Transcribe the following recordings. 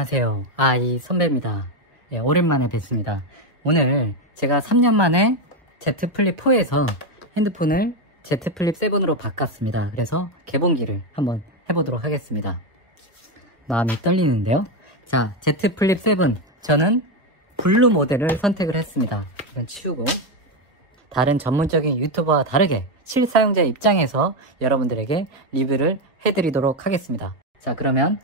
안녕하세요. 이 선배입니다. 예, 오랜만에 뵙습니다. 오늘 제가 3년 만에 Z 플립 4에서 핸드폰을 Z 플립 7으로 바꿨습니다. 그래서 개봉기를 한번 해보도록 하겠습니다. 마음이 떨리는데요. 자, Z 플립 7 저는 블루 모델을 선택을 했습니다. 이건 치우고 다른 전문적인 유튜버와 다르게 실사용자 입장에서 여러분들에게 리뷰를 해드리도록 하겠습니다. 자, 그러면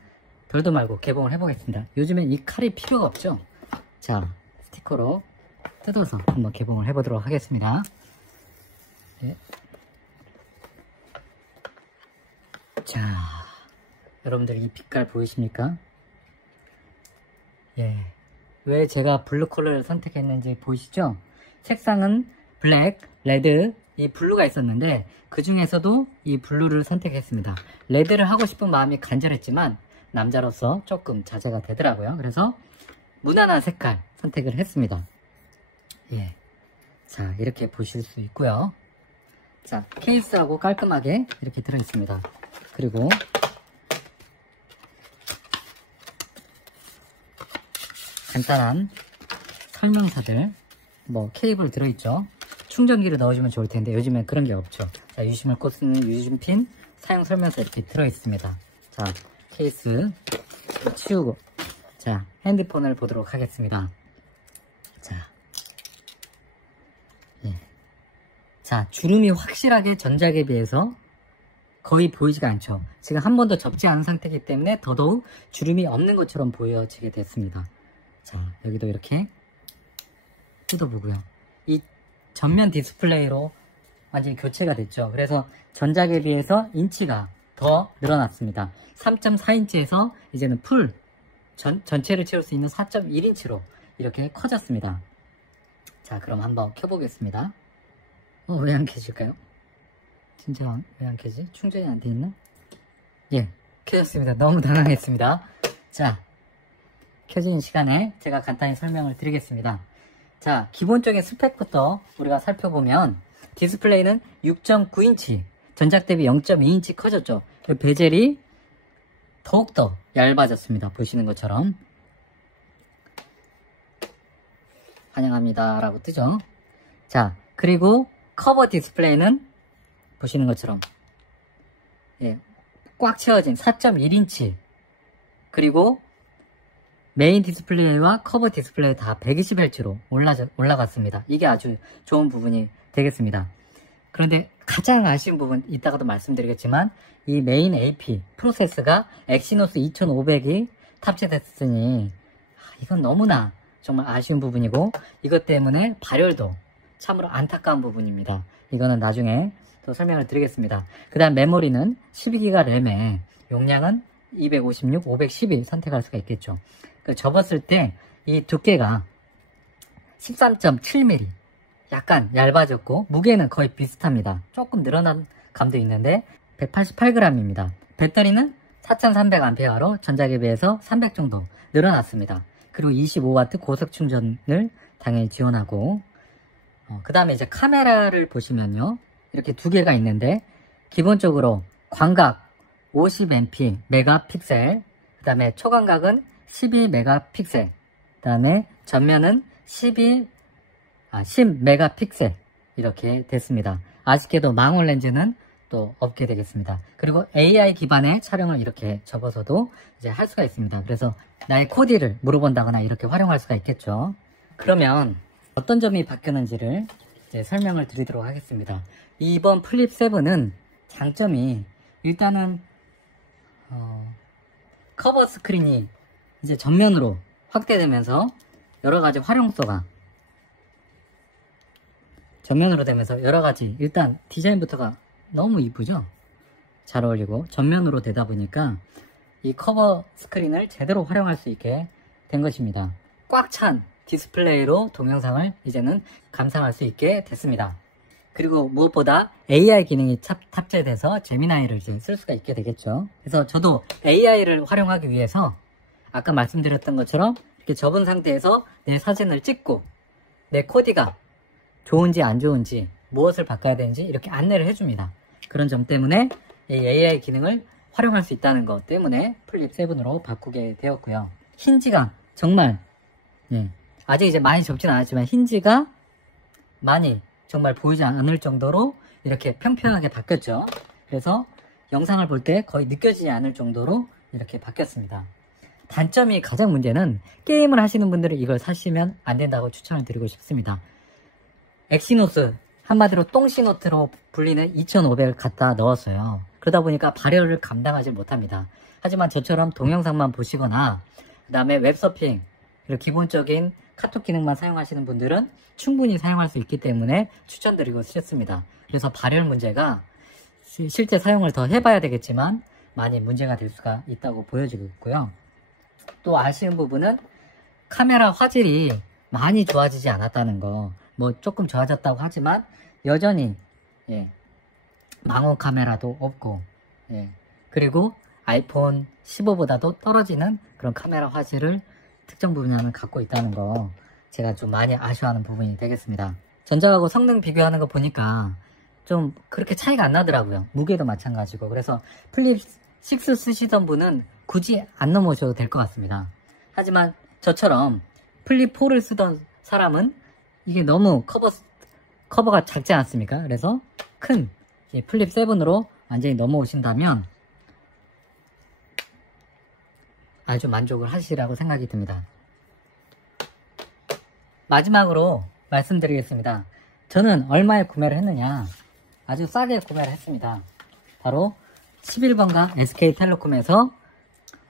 별도 말고 개봉을 해보겠습니다. 요즘엔 이 칼이 필요가 없죠. 자, 스티커로 뜯어서 한번 개봉을 해보도록 하겠습니다. 네. 자, 여러분들 이 빛깔 보이십니까? 예, 왜 제가 블루 컬러를 선택했는지 보이시죠? 색상은 블랙, 레드, 이 블루가 있었는데 그 중에서도 이 블루를 선택했습니다. 레드를 하고 싶은 마음이 간절했지만 남자로서 조금 자제가 되더라고요. 그래서 무난한 색깔 선택을 했습니다. 예, 자, 이렇게 보실 수 있고요. 자, 케이스하고 깔끔하게 이렇게 들어있습니다. 그리고 간단한 설명서들, 뭐 케이블 들어있죠. 충전기를 넣어주면 좋을 텐데 요즘엔 그런 게 없죠. 자, 유심을 꽂는 유심핀 사용 설명서 이렇게 들어있습니다. 자, 케이스 치우고, 자, 핸드폰을 보도록 하겠습니다. 자, 예. 자, 주름이 확실하게 전작에 비해서 거의 보이지가 않죠. 지금 한 번도 접지 않은 상태이기 때문에 더더욱 주름이 없는 것처럼 보여지게 됐습니다. 자, 여기도 이렇게 뜯어보고요. 이 전면 디스플레이로 완전히 교체가 됐죠. 그래서 전작에 비해서 인치가 더 늘어났습니다. 3.4인치에서 이제는 풀 전체를 채울 수 있는 4.1인치로 이렇게 커졌습니다. 자, 그럼 한번 켜보겠습니다. 왜 안 켜질까요? 진짜 왜 안 켜지? 충전이 안 돼 있나? 예, 켜졌습니다. 너무 당황했습니다. 자, 켜지는 시간에 제가 간단히 설명을 드리겠습니다. 자, 기본적인 스펙부터 우리가 살펴보면 디스플레이는 6.9인치, 전작 대비 0.2인치 커졌죠. 베젤이 더욱더 얇아졌습니다. 보시는 것처럼 환영합니다 라고 뜨죠. 자, 그리고 커버 디스플레이는 보시는 것처럼, 예, 꽉 채워진 4.1인치, 그리고 메인 디스플레이와 커버 디스플레이 다 120Hz로 올라갔습니다. 이게 아주 좋은 부분이 되겠습니다. 그런데 가장 아쉬운 부분, 이따가도 말씀드리겠지만 이 메인 AP 프로세스가 엑시노스 2500이 탑재됐으니 이건 너무나 정말 아쉬운 부분이고, 이것 때문에 발열도 참으로 안타까운 부분입니다. 이거는 나중에 또 설명을 드리겠습니다. 그 다음 메모리는 12기가 램에 용량은 256, 512 선택할 수가 있겠죠. 접었을 때 이 두께가 13.7mm, 약간 얇아졌고 무게는 거의 비슷합니다. 조금 늘어난 감도 있는데 188g입니다. 배터리는 4300A로 전작에 비해서 300 정도 늘어났습니다. 그리고 25W 고속 충전을 당연히 지원하고, 그 다음에 이제 카메라를 보시면요, 이렇게 두 개가 있는데 기본적으로 광각 50MP 메가픽셀, 그 다음에 초광각은 12메가픽셀, 그 다음에 전면은 10메가픽셀 이렇게 됐습니다. 아쉽게도 망원 렌즈는 또 없게 되겠습니다. 그리고 AI 기반의 촬영을 이렇게 접어서도 이제 할 수가 있습니다. 그래서 나의 코디를 물어본다거나 이렇게 활용할 수가 있겠죠. 그러면 어떤 점이 바뀌었는지를 이제 설명을 드리도록 하겠습니다. 이번 플립 7은 장점이 일단은 커버 스크린이 이제 전면으로 확대되면서 여러가지 활용도가 전면으로 되면서 여러가지, 일단 디자인부터가 너무 이쁘죠? 잘 어울리고 전면으로 되다 보니까 이 커버 스크린을 제대로 활용할 수 있게 된 것입니다. 꽉 찬 디스플레이로 동영상을 이제는 감상할 수 있게 됐습니다. 그리고 무엇보다 AI 기능이 탑재돼서 제미나이를 이제 쓸 수가 있게 되겠죠. 그래서 저도 AI를 활용하기 위해서 아까 말씀드렸던 것처럼 이렇게 접은 상태에서 내 사진을 찍고 내 코디가 좋은지 안 좋은지, 무엇을 바꿔야 되는지 이렇게 안내를 해줍니다. 그런 점 때문에 이 AI 기능을 활용할 수 있다는 것 때문에 플립 7으로 바꾸게 되었고요. 힌지가 정말 예, 아직 이제 많이 접진 않았지만 힌지가 많이 정말 보이지 않을 정도로 이렇게 평평하게 바뀌었죠. 그래서 영상을 볼 때 거의 느껴지지 않을 정도로 이렇게 바뀌었습니다. 단점이 가장 문제는 게임을 하시는 분들은 이걸 사시면 안 된다고 추천을 드리고 싶습니다. 엑시노스, 한마디로 똥시노트로 불리는 2500을 갖다 넣었어요. 그러다 보니까 발열을 감당하지 못합니다. 하지만 저처럼 동영상만 보시거나 그 다음에 웹서핑, 그리고 기본적인 카톡 기능만 사용하시는 분들은 충분히 사용할 수 있기 때문에 추천드리고 싶습니다. 그래서 발열 문제가 실제 사용을 더 해봐야 되겠지만 많이 문제가 될 수가 있다고 보여지고 있고요. 또 아쉬운 부분은 카메라 화질이 많이 좋아지지 않았다는 거. 뭐 조금 좋아졌다고 하지만 여전히 예, 망원 카메라도 없고 예, 그리고 아이폰 15보다도 떨어지는 그런 카메라 화질을 특정 분야는 갖고 있다는 거 제가 좀 많이 아쉬워하는 부분이 되겠습니다. 전작하고 성능 비교하는 거 보니까 좀 그렇게 차이가 안 나더라고요. 무게도 마찬가지고. 그래서 플립 6 쓰시던 분은 굳이 안 넘어오셔도 될 것 같습니다. 하지만 저처럼 플립 4를 쓰던 사람은 이게 너무 커버가 작지 않습니까? 그래서 큰 플립 7으로 완전히 넘어오신다면 아주 만족을 하시라고 생각이 듭니다. 마지막으로 말씀드리겠습니다. 저는 얼마에 구매를 했느냐? 아주 싸게 구매를 했습니다. 바로 11번가 SK텔레콤에서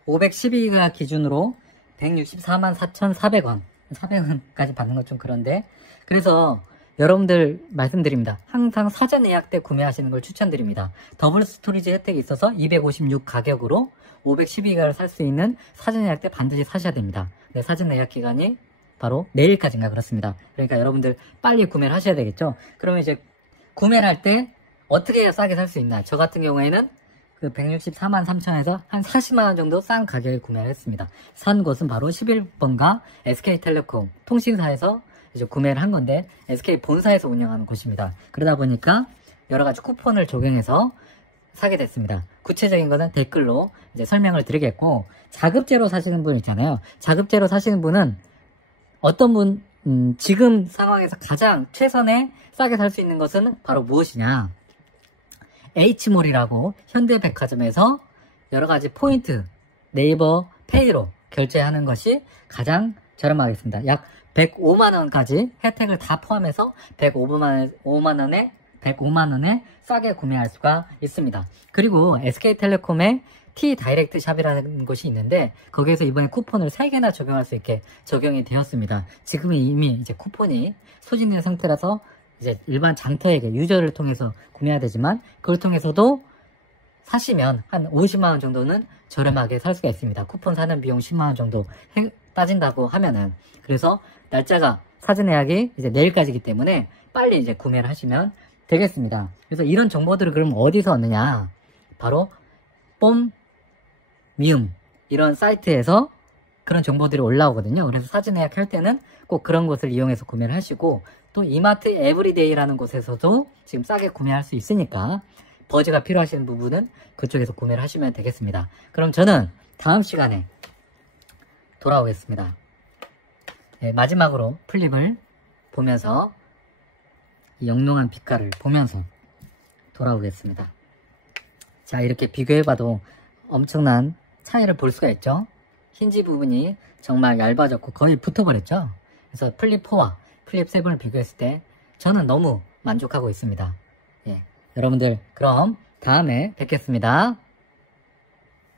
512기가 기준으로 164,4,400원 400원까지 받는 건 좀 그런데, 그래서 여러분들 말씀드립니다. 항상 사전 예약 때 구매하시는 걸 추천드립니다. 더블 스토리지 혜택이 있어서 256 가격으로 512기가를 살 수 있는 사전 예약 때 반드시 사셔야 됩니다. 네, 사전 예약 기간이 바로 내일까지인가 그렇습니다. 그러니까 여러분들 빨리 구매를 하셔야 되겠죠. 그러면 이제 구매를 할 때 어떻게 해야 싸게 살 수 있나? 저 같은 경우에는 그 164,300원에서 한 40만원 정도 싼 가격에 구매를 했습니다. 산 곳은 바로 11번가 SK텔레콤 통신사에서 이제 구매를 한 건데, SK 본사에서 운영하는 곳입니다. 그러다 보니까 여러 가지 쿠폰을 적용해서 사게 됐습니다. 구체적인 것은 댓글로 이제 설명을 드리겠고, 자급제로 사시는 분 있잖아요. 자급제로 사시는 분은 어떤 분, 지금 상황에서 가장 최선의 싸게 살 수 있는 것은 바로 무엇이냐? H몰이라고 현대백화점에서 여러가지 포인트, 네이버 페이로 결제하는 것이 가장 저렴하겠습니다. 약 105만원까지 혜택을 다 포함해서 105만원에 싸게 구매할 수가 있습니다. 그리고 SK텔레콤의 T다이렉트 샵이라는 곳이 있는데, 거기에서 이번에 쿠폰을 3개나 적용할 수 있게 적용이 되었습니다. 지금은 이미 이제 쿠폰이 소진된 상태라서 이제 일반 장터에게 유저를 통해서 구매해야 되지만, 그걸 통해서도 사시면 한 50만원 정도는 저렴하게 살 수가 있습니다. 쿠폰 사는 비용 10만원 정도 따진다고 하면은. 그래서 날짜가 사전 예약이 이제 내일까지이기 때문에 빨리 이제 구매를 하시면 되겠습니다. 그래서 이런 정보들을 그럼 어디서 얻느냐? 바로 뽐미움 이런 사이트에서 그런 정보들이 올라오거든요. 그래서 사전 예약할 때는 꼭 그런 곳을 이용해서 구매를 하시고, 또 이마트 에브리데이라는 곳에서도 지금 싸게 구매할 수 있으니까 버즈가 필요하신 부분은 그쪽에서 구매를 하시면 되겠습니다. 그럼 저는 다음 시간에 돌아오겠습니다. 네, 마지막으로 플립을 보면서 이 영롱한 빛깔을 보면서 돌아오겠습니다. 자, 이렇게 비교해봐도 엄청난 차이를 볼 수가 있죠. 힌지 부분이 정말 얇아졌고 거의 붙어버렸죠. 그래서 플립 4와 플립 7을 비교했을 때 저는 너무 만족하고 있습니다. 예, 여러분들 그럼 다음에 뵙겠습니다.